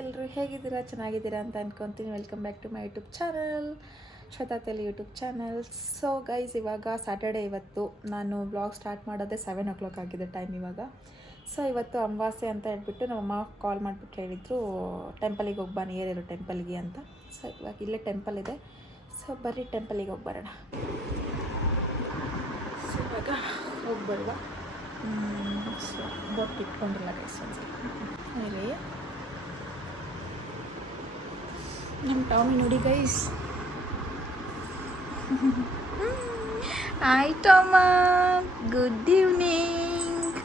ಎಲ್ಲರೂ ಹೇಗಿದ್ದೀರಾ, ಚೆನ್ನಾಗಿದ್ದೀರಾ ಅಂತ ಅಂದ್ಕೊತೀನಿ. Welcome back to my YouTube channel, Shweta Teli YouTube channel. So guys, ಇವಾಗ ಸ್ಯಾಟರ್ಡೇ. ಇವತ್ತು ನಾನು ಬ್ಲಾಗ್ ಸ್ಟಾರ್ಟ್ ಮಾಡೋದೇ 7 o'clock ಆಗಿದೆ ಟೈಮ್ ಇವಾಗ. ಸೊ ಇವತ್ತು ಅಮಾವಾಸ್ಯೆ ಅಂತ ಹೇಳ್ಬಿಟ್ಟು ನಮ್ಮಮ್ಮ ಕಾಲ್ ಮಾಡಿಬಿಟ್ಟು ಹೇಳಿದರು, ಟೆಂಪಲಿಗೆ ಹೋಗಿ ಬಾ, ನಿಯರ್ ಇರೋ ಟೆಂಪಲ್ಗೆ ಅಂತ. ಸೊ ಇವಾಗ ಇಲ್ಲೇ ಟೆಂಪಲ್ ಇದೆ. ಸೊ ಬರ್ರಿ ಟೆಂಪಲಿಗೆ ಹೋಗಿ ಬರೋಣ. ಸೊ ಇವಾಗ ಹೋಗಿ ಬರುವ. ಸೊ ಬೊಟ್ಟು ಇಟ್ಕೊಂಡಿಲ್ಲ ಗೈಸ್ ಒಂದ್ಸಲ ಇಲ್ಲಿ ನಮ್ಮ ಟಾಮಿ ನೋಡಿ guys. Hi Tommy, good evening.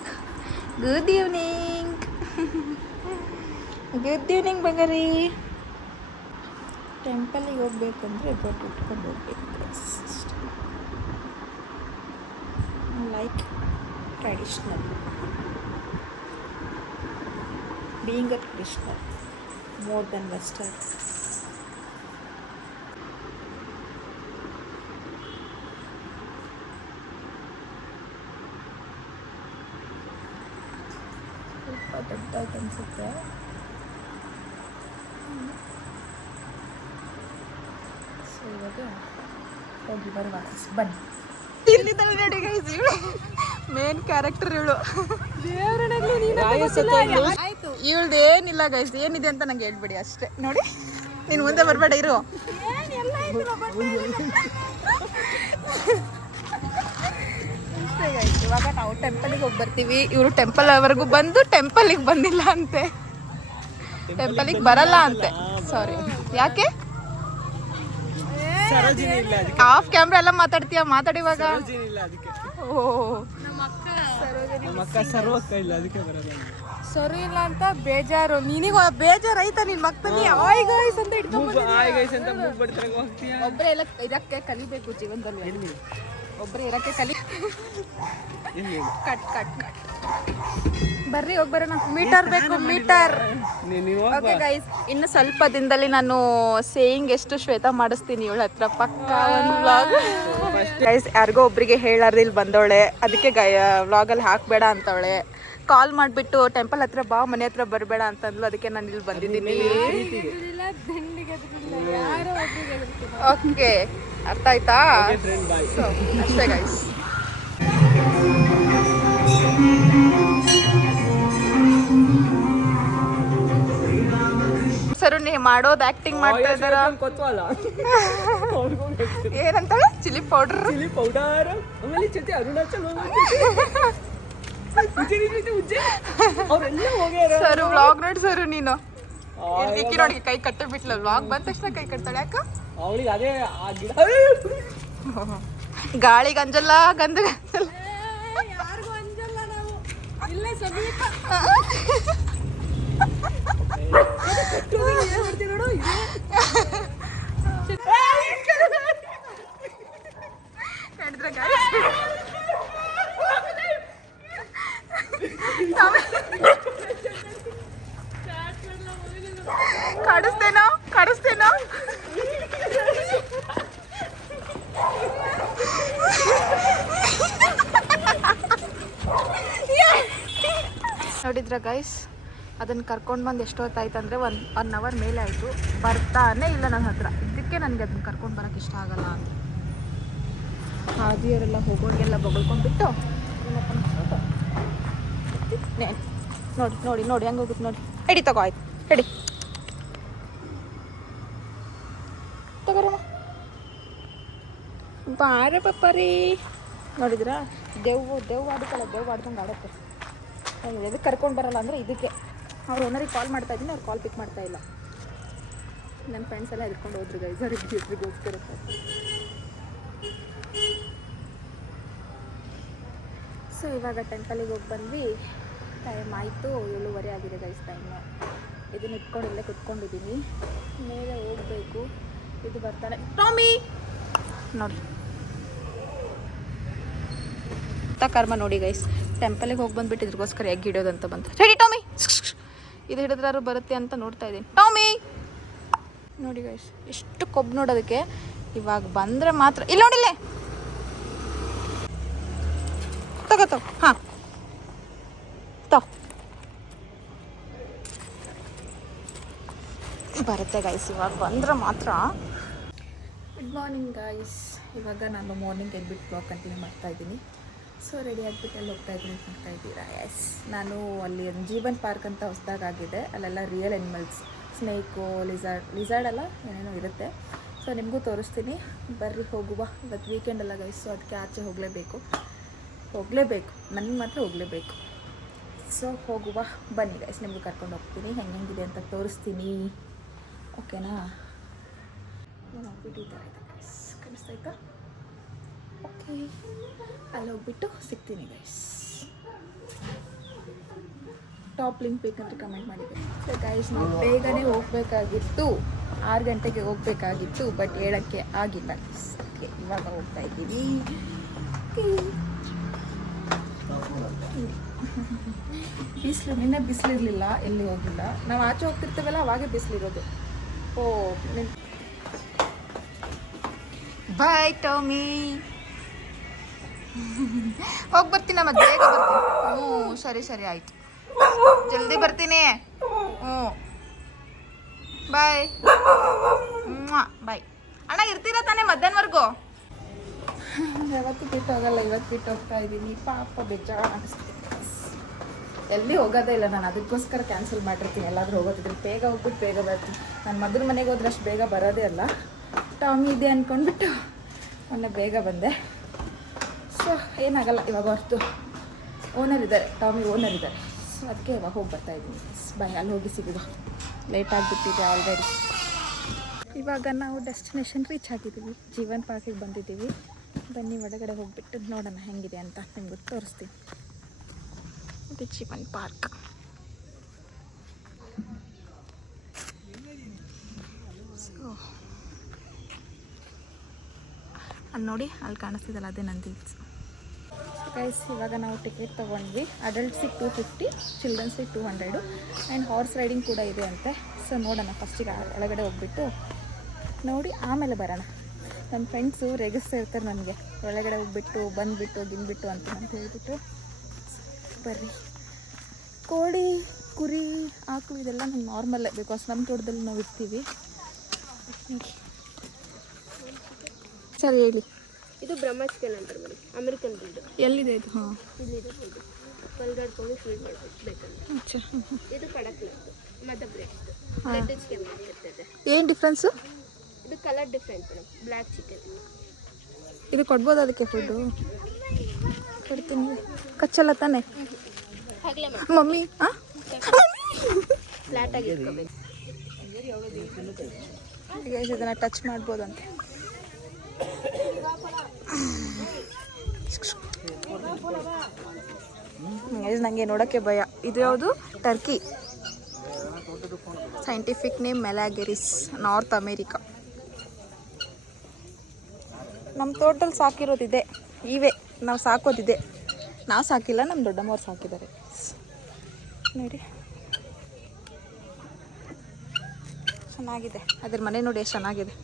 Good evening. Good evening ಬಂಗಾರಿ. ಟೆಂಪಲಿಗೆ ಹೋಗ್ಬೇಕಂದ್ರೆ ಬೊಟ್ಟು ಇಟ್ಕೊಂಡು ಹೋಗ್ಬೇಕು guys. Like traditional, being a traditional more then western. ಸ್ವಲ್ಪ ದೊಡ್ಡದಾಗಿ ಅನಿಸುತ್ತೆ. ಸೊ ಇವಾಗ ಹೋಗಿ ಬರುವ, ಬನ್ನಿ. ಇಲ್ಲಿದ್ದಾಳೆ ನೋಡಿ ಗೈಸ್, ಮೇನ್ ಕ್ಯಾರೆಕ್ಟರ್ ಇವಳು. ಇವಳ್ದು ಏನಿಲ್ಲ ಗೈಸ್, ಏನಿದೆ ಅಂತ ನಂಗೆ ಹೇಳ್ಬಿಡಿ ಅಷ್ಟೇ. ನೋಡಿ, ನೀನು ಮುಂದೆ ಬರಬೇಡ, ಇರು. ಅಷ್ಟೇ ಗೈಸ್, ಇವಾಗ ನಾವು ಟೆಂಪಲಿಗೆ ಹೋಗಿ ಬರ್ತೀವಿ. ಇವರು ಟೆಂಪಲ್ವರೆಗೂ ಬಂದು ಟೆಂಪಲಿಗೆ ಬಂದಿಲ್ಲ ಅಂತೆ, ಟೆಂಪಲಿಗೆ ಬರಲ್ಲ ಅಂತೆ. ಸಾರಿ, ಯಾಕೆ ಆಫ್ ಕ್ಯಾಮ್ರಾ ಎಲ್ಲ ಮಾತಾಡ್ತೀಯ? ಮಾತಾಡಿವಾಗ ಸರು ಇಲ್ಲ ಅಂತ ಬೇಜಾರು. ನಿನಗ ಬೇಜಾರು ಆಯ್ತಾ ನಿನ್ ಮಕ್ಕಳಿಗೆ? ಒಬ್ಬರೇ ಎಲ್ಲ ಇದಕ್ಕೆ ಕಲಿಬೇಕು ಜೀವನದಲ್ಲಿ, ಒಬ್ಬರೇ ಇರಕ್ಕೆ ಕಲಿ. Cut cut cut. ಬರ್ರಿ ಹೋಗಿ ಬರೋಣ. ಮೀಟರ್ ಬೇಕು, ಮೀಟರ್. ಓಕೆ ಗೈಸ್, ಇನ್ನು ಸ್ವಲ್ಪ ದಿನದಲ್ಲಿ ನಾನು ಸೇಯಿಂಗ್ ಎಷ್ಟು ಶ್ವೇತಾ ಮಾಡಿಸ್ತೀನಿ ಇವಳ ಹತ್ರ, ಪಕ್ಕ ಒಂದು ವ್ಲಾಗ್. ಗೈಸ್, ಯಾರಿಗೋ ಒಬ್ರಿಗೆ ಹೇಳಾರ್ದು ಇಲ್ಲಿ ಬಂದವಳೆ, ಅದಕ್ಕೆ ವ್ಲಾಗಲ್ಲಿ ಹಾಕಬೇಡ ಅಂತವಳೆ. ಕಾಲ್ ಮಾಡಿಬಿಟ್ಟು ಟೆಂಪಲ್ ಹತ್ರ ಬಾ, ಮನೆ ಹತ್ರ ಬರಬೇಡ ಅಂತಂದ್ಲು, ಅದಕ್ಕೆ ನಾನು ಇಲ್ಲಿ ಬಂದಿದ್ದೀನಿ. ಓಕೆ, ಅರ್ಥ ಆಯ್ತಾ? ಅಷ್ಟೇ ಗೈಸ್. ಸರು ನೀ ಮಾಡೋದು ಆಕ್ಟಿಂಗ್ ಮಾಡ್ತಾ ಇದ್ದಾರ. ಏನಂತಾಳೆ? Chilli powder. ಸರು ವ್ಲಾಗ್ ನೋಡಿ ಸರು, ನೀನು ಇಕ್ಕಿ ನೋಡಿ ಕೈ ಕಟ್ಟಿ ಬಿಟ್ಲ. ವ್ಲಾಗ್ ಬಂದ ತಕ್ಷಣ ಕೈ ಕಟ್ತಾಳೆ. ಯಾಕ? ಗಾಳಿಗೆ ಅಂಜಲ್ಲ, ಗಂಧಗ ಅಂಜಲ್ಲ. ಕಾಡಿಸ್ತೇನೋ ಕಾಡಿಸ್ತೇನೋ. ನೋಡಿದ್ರ ಗೈಸ್, ಅದನ್ನು ಕರ್ಕೊಂಡು ಬಂದು ಎಷ್ಟೊತ್ತಾಯ್ತು ಅಂದರೆ 1 hour ಮೇಲೆ ಆಯಿತು. ಬರ್ತಾನೆ ಇಲ್ಲ ನನ್ನ ಹತ್ರ. ಇದಕ್ಕೆ ನನಗೆ ಅದನ್ನ ಕರ್ಕೊಂಡು ಬರೋಕ್ಕೆ ಇಷ್ಟ ಆಗಲ್ಲ ಅಂತ. ಹಾದಿಯವರೆಲ್ಲ ಹೋಗೋರಿಗೆಲ್ಲ ಬಗಳ್ಕೊಂಡ್ಬಿಟ್ಟು ನೋಡಿ ನೋಡಿ ನೋಡಿ ಹೆಂಗೆ ಹೋಗುತ್ತೆ ನೋಡಿ. ಹಿಡಿ ತಗೋ, ಆಯ್ತು ಹಿಡಿ ತಗೋರಮ್ಮ. ಬಾರೆ ಪಪ್ಪರಿ. ನೋಡಿದ್ರಾ, ದೆವ್ವ ಆಡುತ್ತಲ್ಲ, ದೆವ್ವ ಆಡ್ದಂಗೆ ಆಡುತ್ತೆ. ಎದಕ್ಕೆ ಕರ್ಕೊಂಡು ಬರಲ್ಲ ಅಂದರೆ ಇದಕ್ಕೆ. ಅವ್ರು ಓನರಿಗೆ ಕಾಲ್ ಮಾಡ್ತಾ ಇದ್ದೀನಿ, ಅವ್ರು ಕಾಲ್ ಪಿಕ್ ಮಾಡ್ತಾ ಇಲ್ಲ. ನನ್ನ ಫ್ರೆಂಡ್ಸ್ ಎಲ್ಲ ಎದ್ಕೊಂಡು ಹೋದ್ರು ಗೈಸ್, ಅವ್ರಿಗೆ ಹೋಗ್ತಿರೋ. ಸೊ ಇವಾಗ ಟೆಂಪಲಿಗೆ ಹೋಗಿ ಬಂದ್ವಿ. ಟೈಮ್ ಆಯಿತು, 7:30 ಆಗಿದೆ ಗೈಸ್ ಟೈಮು. ಇದನ್ನ ಇಟ್ಕೊಂಡು ಇಲ್ಲೇ ಕುತ್ಕೊಂಡಿದ್ದೀನಿ. ಮೇಲೆ ಹೋಗಬೇಕು. ಇದು ಬರ್ತಾನೆ ಟಾಮಿ ನೋಡಿ. ಎಂಥ ಕರ್ಮ ನೋಡಿ ಗೈಸ್. ಟೆಂಪಲಿಗೆ ಹೋಗಿ ಬಂದುಬಿಟ್ಟು ಇದ್ರಿಗೋಸ್ಕರ ಎಗ್ ಹಿಡಿಯೋದಂತ ಬಂತು. ಸರಿ ಟಾಮಿ, ಇದು ಹಿಡಿದ್ರಾರು ಬರುತ್ತೆ ಅಂತ ನೋಡ್ತಾ ಇದ್ದೀನಿ. ಟಾಮಿ ನೋಡಿ ಗೈಸ್, ಎಷ್ಟು ಕೊಬ್ಬು ನೋಡೋದಕ್ಕೆ. ಇವಾಗ ಬಂದರೆ ಮಾತ್ರ ಇಲ್ಲಿ ನೋಡಿಲ್ಲೇ ತಗೋ ಹಾಂ ಬರುತ್ತೆ ಗೈಸ್. ಇವಾಗ ಬಂದರೆ ಮಾತ್ರ. Good morning guys. ಇವಾಗ ನಾನು ಮಾರ್ನಿಂಗ್ ಎದ್ಬಿಟ್ಟು ಬ್ಲಾಗ್ ಕಂಟಿನ್ಯೂ ಮಾಡ್ತಾಯಿದ್ದೀನಿ. ಸೊ ರೆಡಿ ಆಗಿಬಿಟ್ಟು ಅಲ್ಲಿ ಮಾಡ್ತಾ ಇದ್ದೀರಾ? ಎಸ್, ನಾನು ಅಲ್ಲಿ ಒಂದು ಜೀವನ್ ಪಾರ್ಕ್ ಅಂತ ಹೊಸದಾಗಿದೆ. ಅಲ್ಲೆಲ್ಲ ರಿಯಲ್ ಎನಿಮಲ್ಸ್, ಸ್ನೇಕು, ಲಿಸಾರ್ಡ್ ಎಲ್ಲ ಏನೇನೋ ಇರುತ್ತೆ. ಸೊ ನಿಮಗೂ ತೋರಿಸ್ತೀನಿ, ಬರ್ರಿ ಹೋಗುವ. ಇವತ್ತು ವೀಕೆಂಡ್ ಅಲ್ಲ ಗೈಸ್, ಸೊ ಅದಕ್ಕೆ ಆಚೆ ಹೋಗಲೇಬೇಕು. ನನಗೆ ಮಾತ್ರ ಹೋಗಲೇಬೇಕು. ಸೊ ಹೋಗುವ ಬನ್ನಿ ಗೈಸ್, ನಿಮಗೂ ಕರ್ಕೊಂಡು ಹೋಗ್ತೀನಿ, ಹೆಂಗಿದೆ ಅಂತ ತೋರಿಸ್ತೀನಿ. ಓಕೆನಾ? ಏನು ಹೋಗ್ಬಿಟ್ಟು ಈ ಥರ ಇದೆ ಗೈಸ್, ಕಾಣಿಸ್ತಾಯ್ತಾ? ಓಕೆ, ಅಲ್ಲಿ ಹೋಗ್ಬಿಟ್ಟು ಸಿಗ್ತೀನಿ ಗೈಸ್. ಟಾಪ್ ಲಿಂಕ್ ಬೇಕಂತ ಕಮೆಂಟ್ ಮಾಡಿದ್ದೆ. ಸೊ ಗೈಸ್, ನಾವು ಬೇಗನೆ ಹೋಗಬೇಕಾಗಿತ್ತು, 6 ಗಂಟೆಗೆ ಹೋಗಬೇಕಾಗಿತ್ತು, ಬಟ್ ಹೇಳೋಕ್ಕೆ ಆಗಿಲ್ಲ ಗೈಸ್. ಓಕೆ, ಇವಾಗ ಹೋಗ್ತಾ ಇದ್ದೀವಿ. ನಿನ್ನೆ ಬಿಸಿಲಿರಲಿಲ್ಲ, ಎಲ್ಲಿ ಹೋಗಿಲ್ಲ. ನಾವು ಆಚೆ ಹೋಗ್ತಿರ್ತೀವಲ್ಲ ಅವಾಗೇ ಬಿಸಿಲಿರೋದು. ಓ ಬಾಯ್ ಟಾಮಿ, ಹೋಗಿ ಬರ್ತೀನಮ್ಮ, ಬೇಗ ಬರ್ತೀನಿ. ಸರಿ ಆಯಿತು, ಜಲ್ದಿ ಬರ್ತೀನಿ. ಬಾಯ್ ಬಾಯ್. ಅಣ್ಣ ಇರ್ತೀರಾ ತಾನೇ ಮಧ್ಯಾಹ್ನವರೆಗೂ? ಯಾವತ್ತೂ ಬಿಟ್ಟು ಹೋಗಲ್ಲ, ಇವತ್ತು ಬಿಟ್ಟು ಹೋಗ್ತಾ ಇದ್ದೀನಿ. ಪಾಪ ಬೇಜಾರು ಅನಿಸ್ತಿದೆ. ಎಲ್ಲಿ ಹೋಗೋದೇ ಇಲ್ಲ ನಾನು, ಅದಕ್ಕೋಸ್ಕರ ಕ್ಯಾನ್ಸಲ್ ಮಾಡಿರ್ತೀನಿ. ಎಲ್ಲಾದರೂ ಹೋಗೋತಿದ್ರೆ ಬೇಗ ಹೋಗ್ಬಿಟ್ಟು ಬೇಗ ಬರ್ತೀನಿ. ನನ್ನ ಮಗನ ಮನೆಗೆ ಹೋದ್ರೆ ಅಷ್ಟು ಬೇಗ ಬರೋದೇ ಅಲ್ಲ. ಟಾಮಿ ಇದೆ ಅಂದ್ಕೊಂಡ್ಬಿಟ್ಟು ಮೊನ್ನೆ ಬೇಗ ಬಂದೆ. ಸೊ ಏನಾಗಲ್ಲ, ಇವಾಗ ಹೊರತು ಓನರ್ ಇದ್ದಾರೆ, ಟಾಮಿ ಓನರ್ ಇದ್ದಾರೆ. ಸೊ ಅದಕ್ಕೆ ಇವಾಗ ಹೋಗಿ ಬರ್ತಾಯಿದ್ದೀನಿ. ಬಾಯ್, ಅಲ್ಲಿ ಹೋಗಿ ಸಿಗೋದು. ಲೇಟ್ ಆಗಿಬಿಟ್ಟಿದೆ ಆಲ್ರೆಡಿ. ಇವಾಗ ನಾವು ಡೆಸ್ಟಿನೇಷನ್ ರೀಚ್ ಆಗಿದ್ದೀವಿ, ಜೀವನ್ ಪಾರ್ಕಿಗೆ ಬಂದಿದ್ದೀವಿ. ಬನ್ನಿ ಒಳಗಡೆ ಹೋಗಿಬಿಟ್ಟು ನೋಡೋಣ ಹೆಂಗಿದೆ ಅಂತ ನಿಮ್ಗೆ ತೋರಿಸ್ತೀನಿ. ಇದು ಜೀವನ್ ಪಾರ್ಕ್. ಸೊ ಅಲ್ಲಿ ನೋಡಿ, ಅಲ್ಲಿ ಕಾಣಿಸ್ತಿದ್ದಲ್ಲ ಅದೇ ನಂದಿ ಹಿಲ್ಸ್. ಗೈಸ್, ಇವಾಗ ನಾವು ಟಿಕೆಟ್ ತೊಗೊಂಡ್ವಿ. ಅಡಲ್ಟ್ಸಿಗೆ 250, ಚಿಲ್ಡ್ರನ್ಸಿಗೆ 200 ಆ್ಯಂಡ್ ಹಾರ್ಸ್ ರೈಡಿಂಗ್ ಕೂಡ ಇದೆ ಅಂತೆ. ಸೊ ನೋಡೋಣ, ಫಸ್ಟಿಗೆ ಒಳಗಡೆ ಹೋಗ್ಬಿಟ್ಟು ನೋಡಿ ಆಮೇಲೆ ಬರೋಣ. ನಮ್ಮ ಫ್ರೆಂಡ್ಸು ರೇಗಿಸ್ತಾ ಇರ್ತಾರೆ ನನಗೆ, ಒಳಗಡೆ ಹೋಗ್ಬಿಟ್ಟು ಬಂದುಬಿಟ್ಟು ಗಿನ್ಬಿಟ್ಟು ಅಂತ ಹೇಳ್ಬಿಟ್ಟು. ಬರ್ರಿ. ಕೋಳಿ, ಕುರಿ, ಆಕಳು ಇದೆಲ್ಲ ನಮ್ಗೆ ನಾರ್ಮಲ್ಲೇ, ಬಿಕಾಸ್ ನಮ್ಮ ತೋಟದಲ್ಲಿ ನಾವು ಇರ್ತೀವಿ. ಸರಿ ಹೇಳಿ. ಇದು ಬ್ರಹ್ಮ ಚಿಕನ್ ಅಂತಾರೆ ಮೇಡಮ್, ಅಮೆರಿಕನ್ ಬ್ರೀಡ್. ಎಲ್ಲಿದೆ ಇದು? ಹಾಂ, ಇಲ್ಲಿದೆ. ಇದು ಕಲ್ಗಾಡ್ಕೊಂಡು ಫೀಡ್ ಮಾಡಬೇಕಂತ. ಇದು ಕಡಕ್ಲದ್ದು ಮತ್ತು ಬ್ರೆಸ್ಟ್ ಚಿಕನ್ ಇರ್ತದೆ. ಏನು ಡಿಫ್ರೆನ್ಸು? ಇದು colour different madam, black chicken. ಇದು ಕೊಡ್ಬೋದು ಅದಕ್ಕೆ ಫುಡ್ಡು? ಕೊಡ್ತೀನಿ. ಕಚ್ಚಲ್ಲ ತಾನೆ ಮಮ್ಮಿ? ಹಾಂ, ಫ್ಲಾಟಾಗಿ ಇಟ್ಕೋಬೇಕು. ಈಗ ಇದನ್ನು ಟಚ್ ಮಾಡ್ಬೋದಂತೆ. ನನಗೆ ನೋಡೋಕ್ಕೆ ಭಯ. ಇದು ಯಾವುದು? Turkey. Scientific name meleagris, North America. ನಮ್ಮ ತೋಟದಲ್ಲಿ ಸಾಕಿರೋದಿದೆ, ಇವೆ ನಾವು ಸಾಕೋದಿದೆ. ನಾವು ಸಾಕಿಲ್ಲ, ನಮ್ಮ ದೊಡ್ಡಮ್ಮವ್ರು ಸಾಕಿದ್ದಾರೆ ನೋಡಿ. ಚೆನ್ನಾಗಿದೆ, ಅದ್ರ ಮನೆ ನೋಡಿ ಎಷ್ಟು ಚೆನ್ನಾಗಿದೆ.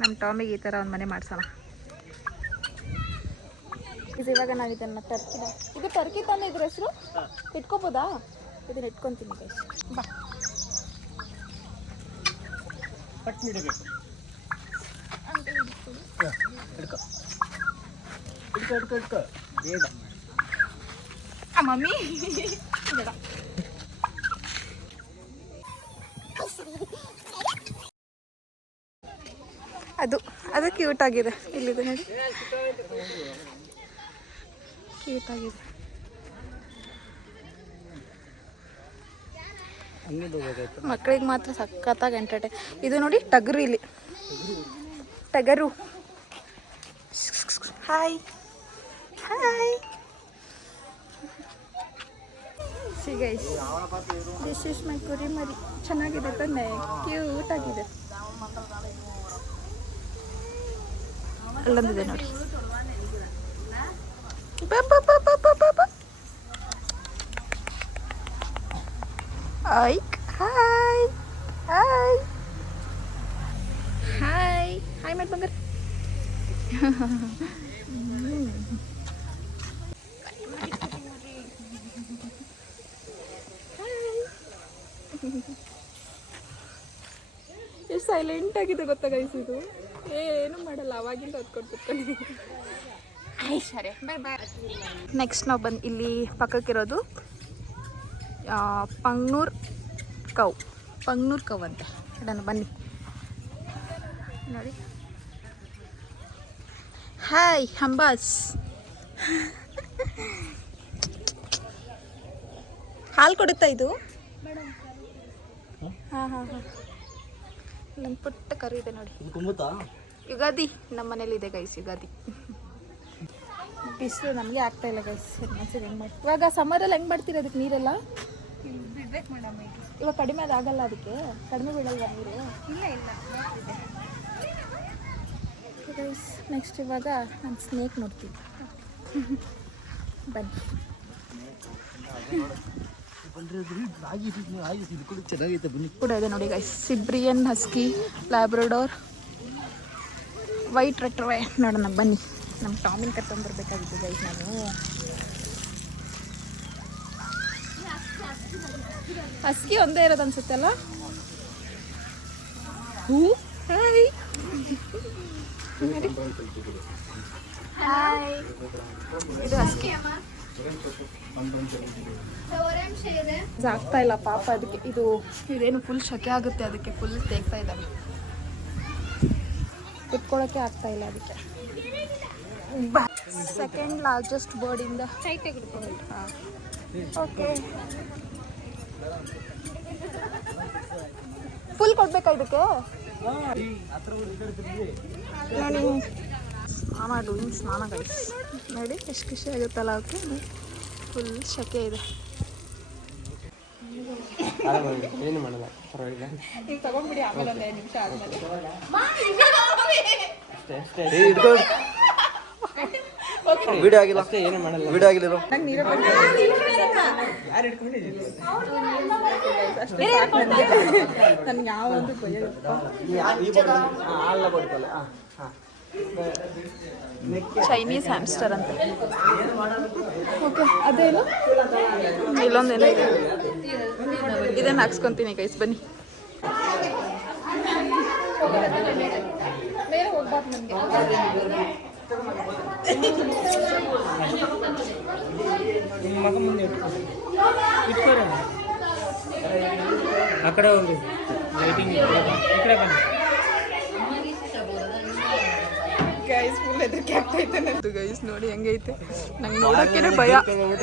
ನಮ್ಮ ಟಾಮಿಗೆ ಈ ಥರ ಒಂದು ಮನೆ ಮಾಡ್ಸೋಣ. ಇವಾಗ ನಾವು ಇದನ್ನು ಇದು ಟರ್ಕಿ ತಾನೇ ಇದ್ರ ಹೆಸರು? ಇಟ್ಕೋಬೋದಾ? ಇದನ್ನ ಇಟ್ಕೊತೀನಿ ಗೈಸ್. ಬಾ, ಮಮ್ಮಿ ಅದು ಕ್ಯೂಟ್ ಆಗಿದೆ. ಇಲ್ಲಿದೆ ನೋಡಿ, ಕ್ಯೂಟ್ ಆಗಿದೆ. ಮಕ್ಕಳಿಗೆ ಮಾತ್ರ ಸಖತ್ತಾಗಿ ಎಂಟರ್ಟೈನ್. ಇದು ನೋಡಿ ಟಗರು, ಇಲ್ಲಿ ಟಗರು. Hi hi. C guys, this is my ಕುರಿ ಮರಿ. ಚೆನ್ನಾಗಿದೆ ತಾನೆ, ಕ್ಯೂಟ್ ಆಗಿದೆ. ಅಲ್ಲೊಂದಿದೆ ನೋಡಿ. Hi hi hi hi hi ಮಾಡಿ ಬಂಗಾರ. ಎಷ್ಟು ಸೈಲೆಂಟ್ ಆಗಿದೆ ಗೊತ್ತಾ ಗೈಸ್, ಇದು ಏನು ಮಾಡಲ್ಲ, ಅವಾಗಿಂದ ಹೊತ್ಕೊಂಡು ಕೂತ್ಕೊಂಡಿದ್ದೀನಿ. ಸರಿ ಬಾಯ್ ಬಾಯ್. ನೆಕ್ಸ್ಟ್ ನಾವು ಬಂದು ಇಲ್ಲಿ ಪಕ್ಕಕ್ಕಿರೋದು ಪಂಗ್ನೂರ್ ಕವ್ ಅಂತ ಇಡೋಣ ಬನ್ನಿ ನೋಡಿ. ಹಾಯ್ ಹಂಬಾಸ್. ಹಾಲು ಕೊಡುತ್ತಾ ಇದು? ಹಾಂ ಹಾಂ ಹಾಂ, ನಮ್ಮ ಪುಟ್ಟ ಕರು ಇದೆ ನೋಡಿ. ಯುಗಾದಿ ನಮ್ಮ ಮನೇಲಿ ಇದೆ ಗೈಸ್, ಯುಗಾದಿ. ಬಿಸಿಲು ನಮಗೆ ಆಗ್ತಾ ಇಲ್ಲ ಗೈಸ್. ಹೆಂಗೆ ಮಾಡಿ ಇವಾಗ ಸಮ್ಮರಲ್ಲಿ ಹೆಂಗೆ ಮಾಡ್ತೀರ ಅದಕ್ಕೆ ನೀರೆಲ್ಲ? ಬಿಡ್ಬೇಕು ಮೇಡಮ್. ಇವಾಗ ಕಡಿಮೆ ಅದಾಗಲ್ಲ, ಅದಕ್ಕೆ ಕಡಿಮೆ ಬೀಳಲ್ವಾ ನೀರು? ಇಲ್ಲ ಇಲ್ಲ ಗೈಸ್. ನೆಕ್ಸ್ಟ್ ಇವಾಗ ನಾನು ಸ್ನೇಕ್ ನೋಡ್ತೀನಿ ಬನ್ನಿ. ಕೂಡ ಇದೆ ನೋಡಿ ಗೈಸ್, ಸಿಬ್ರಿಯನ್ ಹಸ್ಕಿ, ಲ್ಯಾಬ್ರಡೋರ್, ವೈಟ್ ರೆಟ್ರವೇ. ನೋಡೋಣ ಬನ್ನಿ. ನಮ್ಮ ಟಾಮಿನ ಕರ್ಕೊಂಡ್ಬರ್ಬೇಕಾಗಿತ್ತು ಗೈಸ್ ನಾನು. ಹಸ್ಕಿ ಒಂದೇ ಇರೋದು ಅನ್ಸುತ್ತೆ ಅಲ್ಲ? ಹಾಯ್ ಹಾಯ್, ಇದು ಹಸ್ಕಿ. ಆಗ್ತಾ ಇಲ್ಲ ಪಾಪ ಅದಕ್ಕೆ. ಇದೇನು ಫುಲ್ ಶಕೆ ಆಗುತ್ತೆ, ಅದಕ್ಕೆ ಫುಲ್ ತೆಗ್ತಾ ಇದ್ದಾವೆ. ಕುತ್ಕೊಳ್ಳೋಕ್ಕೆ ಆಗ್ತಾ ಇಲ್ಲ ಅದಕ್ಕೆ. ಸೆಕೆಂಡ್ ಲಾರ್ಜೆಸ್ಟ್ ಬರ್ಡ್ ಇಂದ ಸೈಟ್ ತೆಗೆದುಕೊಂಡು. ಹಾಂ ಓಕೆ, ಫುಲ್ ಕೊಡ್ಬೇಕಾ ಇದಕ್ಕೆ? ನೋಡಿ ಸ್ನಾನ, ಡೂಯಿಂಗ್ ಸ್ನಾನ ಗೈಸ್. ನೋಡಿ ಎಷ್ಟು ಖುಷಿ ಆಗುತ್ತಲ್ಲ ಅವಕ್ಕೆ. ಫುಲ್ ಶಕೆ ಇದೆ. ಏನು ಮಾಡಲ್ಲ, ಪರವಾಗಿಲ್ಲ. ಈಗ ತಗೊಂಡ್ಬಿಡಿ, ಆಮೇಲೆ ಒಂದು 5 ನಿಮಿಷ ಆದಮೇಲೆ. ವಿಡಿಯೋ ಆಗಿಲ್ಲ ಅಷ್ಟೇ, ಏನು ಮಾಡಲ್ಲ. ವಿಡಿಯೋ ಆಗಿಲ್ಲ ನಂಗೆ ನೀರೇ ಬಂದು ಯಾರು ಇಟ್ಕೊಂಡಿದ್ದೀವಿ ಅಷ್ಟೇ ಸಾಕು ನನಗೆ. ನನಗೆ ಯಾವ ಒಂದು ಭಯ ಚೈನೀಸ್ ಹ್ಯಾಮ್ಸ್ಟರ್ ಅಂತ. ಓಕೆ, ಅದೇನು ಇಲ್ಲೊಂದೇನೋ ಇದೆ, ಇದನ್ನು ಹಾಕ್ಸ್ಕೊತೀನಿ ಗೈಸ್ ಬನ್ನಿ. ಬೇರೆ ಹೋಗ್ಬಾರ್ದು ನನಗೆ. ಮಗ ಮುಂದೆ ಇಟ್ಕೋರೆ ಆ ಕಡೆ ಹೋಗಿ ಲೈಟಿಂಗ್ ಈ ಕಡೆ ಬನ್ನಿ. ಗೈಸ್ ಫುಲ್ ಹೆದರಿಕೆ ಆಗ್ತೈತೆ ನಂದು ಗೈಸ್. ನೋಡಿ ಹೆಂಗೈತೆ, ನಂಗೆ ನೋಡೋಕ್ಕೇನೆ ಭಯ.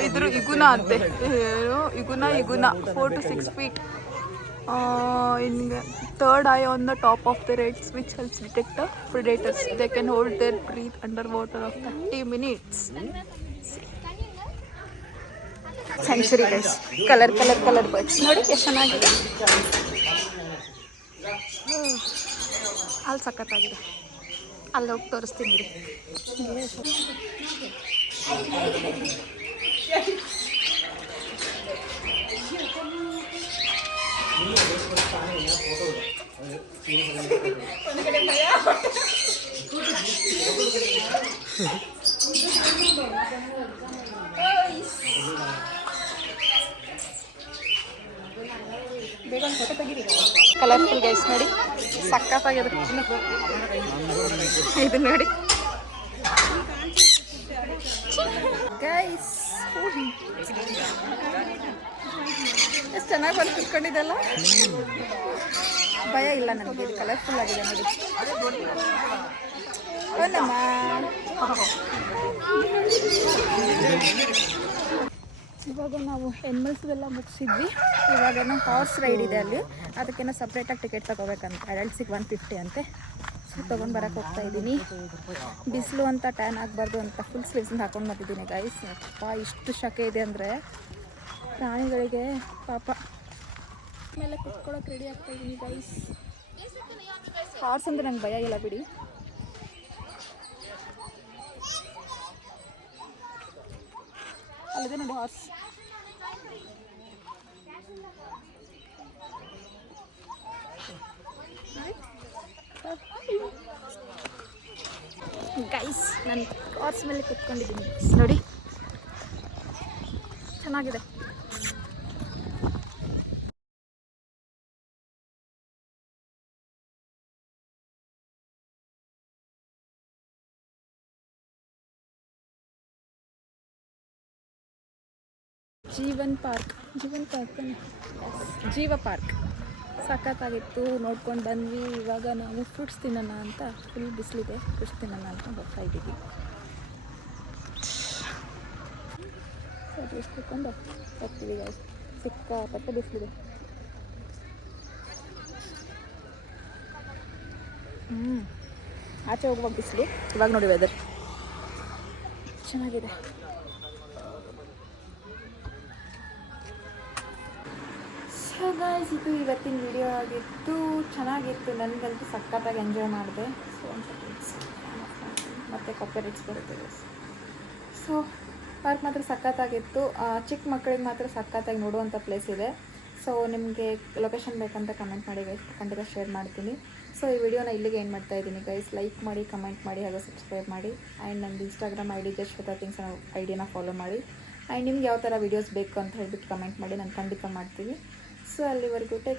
ಇದ್ರ ಇಗುನ ಅಂತೆ, ಏನು ಇಗುನ 4 to 6 feet. In third eye on the top of the reds, which helps detect the predators. They can hold their breath underwater of 30 minutes. Century guys, color birds. ನೋಡಿ ಎಷ್ಟು ಚೆನ್ನಾಗಿದೆ. ಅಲ್ಲಿ ಸಖತ್ತಾಗಿದೆ. ಅಲ್ಲಿ ಹೋಗಿ ತೋರಿಸ್ತೀನಿ ರೀ. ಕಲರ್ಫುಲ್ ಗೈಸ್ ನೋಡಿ, ಸಕ್ಕತ್ತಾಗಿದೆ ಇದು ನೋಡಿ ಗೈಸ್. ಎಷ್ಟು ಚೆನ್ನಾಗಿ ಬಂದು ಕುತ್ಕೊಂಡಿದ್ದಲ್ಲ, ಭಯ ಇಲ್ಲ ನನಗೆ. ಇದು ಕಲರ್ಫುಲ್ ಆಗಿದೆ ನೋಡಿ. ಒಂದಮ್ಮ ಇವಾಗ ನಾವು ಎನಿಮಲ್ಸ್ಗೆಲ್ಲ ಮುಗಿಸಿದ್ವಿ. ಇವಾಗೇನೋ ಹಾರ್ಸ್ ರೈಡ್ ಇದೆ ಅಲ್ಲಿ, ಅದಕ್ಕೇನೋ ಸಪ್ರೇಟಾಗಿ ಟಿಕೆಟ್ ತೊಗೋಬೇಕಂತ. ಅಡಲ್ಟ್ಸಿಗೆ 150 ಅಂತೆ. ಸೊ ತೊಗೊಂಡು ಬರೋಕ್ಕೆ ಹೋಗ್ತಾ ಇದ್ದೀನಿ. ಬಿಸಿಲು ಅಂತ ಟ್ಯಾನ್ ಆಗಬಾರ್ದು ಅಂತ ಫುಲ್ ಸ್ಲೀವ್ಸ್ನ ಹಾಕೊಂಡು ಬಂದಿದ್ದೀನಿ ಗೈಸ್. ಅಪ್ಪ ಇಷ್ಟು ಶಕೆ ಇದೆ ಅಂದರೆ ಪ್ರಾಣಿಗಳಿಗೆ ಪಾಪ. ಮೇಲೆ ಕುತ್ಕೊಳ್ಳೋಕೆ ರೆಡಿ ಆಗ್ತಾ ಇದ್ದೀನಿ ಗೈಸ್. ಹಾರ್ಸ್ ಅಂದರೆ ನಂಗೆ ಭಯ ಇಲ್ಲ ಬಿಡಿ. ಅಲ್ಲಿದೆ ನೋಡಿ ಹಾರ್ಸ್. ಗೈಸ್ ನಾನು ಹಾರ್ಸ್ ಮೇಲೆ ಕುತ್ಕೊಂಡಿದ್ದೀನಿ ನೋಡಿ, ಚೆನ್ನಾಗಿದೆ. ಜೀವನ್ ಪಾರ್ಕ್ ಜೀವ ಪಾರ್ಕ್ ಸಖತ್ತಾಗಿತ್ತು, ನೋಡ್ಕೊಂಡು ಬಂದ್ವಿ. ಇವಾಗ ನಾವು ಫ್ರೂಟ್ಸ್ ತಿನ್ನೋಣ ಅಂತ, ಫುಲ್ ಬಿಸಿಲಿದೆ, ಫ್ರೂಟ್ಸ್ ತಿನ್ನೋಣ ಅಂತ ಹೋಗ್ತಾ ಇದ್ದೀವಿ. ಸೊ ಜ್ಯೂಸ್ ಕುತ್ಕೊಂಡು ಹೋಗ್ತೀವಿ ಗೈಸ್, ಸಿಕ್ಕಾಪಟ್ಟೆ ಬಿಸಿಲಿದೆ. ಆಚೆ ಹೋಗುವಾಗ ಬಿಸಿಲು, ಇವಾಗ ನೋಡಿ ವೆದರ್ ಚೆನ್ನಾಗಿದೆ. ಸೊ ಗೈಸ್, ಇದು ಇವತ್ತಿನ ವಿಡಿಯೋ ಆಗಿತ್ತು, ಚೆನ್ನಾಗಿತ್ತು, ನನಗಂತೂ ಸಖತ್ತಾಗಿ ಎಂಜಾಯ್ ಮಾಡಿದೆ. ಸೊ ಮತ್ತು ಕಾಪಿರೈಟ್ಸ್ ಬರುತ್ತೆ. ಸೊ ಪಾರ್ಕ್ ಮಾತ್ರ ಸಖತ್ತಾಗಿತ್ತು, ಚಿಕ್ಕ ಮಕ್ಕಳಿಗೆ ಮಾತ್ರ ಸಖತ್ತಾಗಿ ನೋಡುವಂಥ ಪ್ಲೇಸ್ ಇದೆ. ಸೊ ನಿಮಗೆ ಲೊಕೇಶನ್ ಬೇಕಂತ ಕಮೆಂಟ್ ಮಾಡಿ ಗೈಸ್, ಖಂಡಿತ ಶೇರ್ ಮಾಡ್ತೀನಿ. ಸೊ ಈ ವಿಡಿಯೋನ ಇಲ್ಲಿಗೆ ಏನು ಮಾಡ್ತಾ ಇದ್ದೀನಿ ಗೈಸ್, ಲೈಕ್ ಮಾಡಿ, ಕಮೆಂಟ್ ಮಾಡಿ, ಹಾಗೂ ಸಬ್ಸ್ಕ್ರೈಬ್ ಮಾಡಿ. ಆ್ಯಂಡ್ ನಂದು ಇನ್ಸ್ಟಾಗ್ರಾಮ್ ID ಶ್ವೇತಾ ಥಿಂಗ್ಸ್ ಐಡಿನ ಫಾಲೋ ಮಾಡಿ. ಆ್ಯಂಡ್ ನಿಮ್ಗೆ ಯಾವ ಥರ ವೀಡಿಯೋಸ್ ಬೇಕು ಅಂತ ಹೇಳ್ಬಿಟ್ಟು ಕಮೆಂಟ್ ಮಾಡಿ, ನಾನು ಖಂಡಿತ ಮಾಡ್ತೀವಿ. ಸೊ ಅಲ್ಲಿವರೆಗೂ ಟೇಕ್